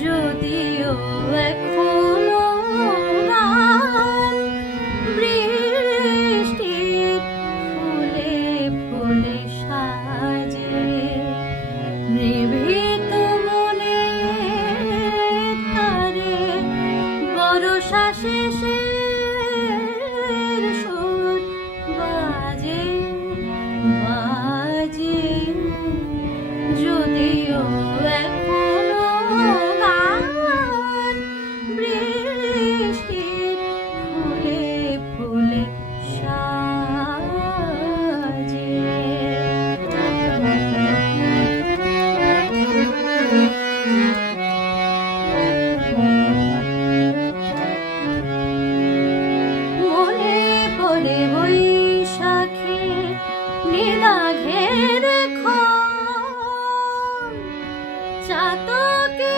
যদিও এখনো গান বৃষ্টির ফুলে ফুলে সাজে, নিভৃত মনে তারে বরষা শেষের সুর বাজে বাজে। যদিও এখনো গান বৃষ্টির ফুলে ফুলে সাজে। মনে পড়ে বৈশাখে নীলাঘের চাতকে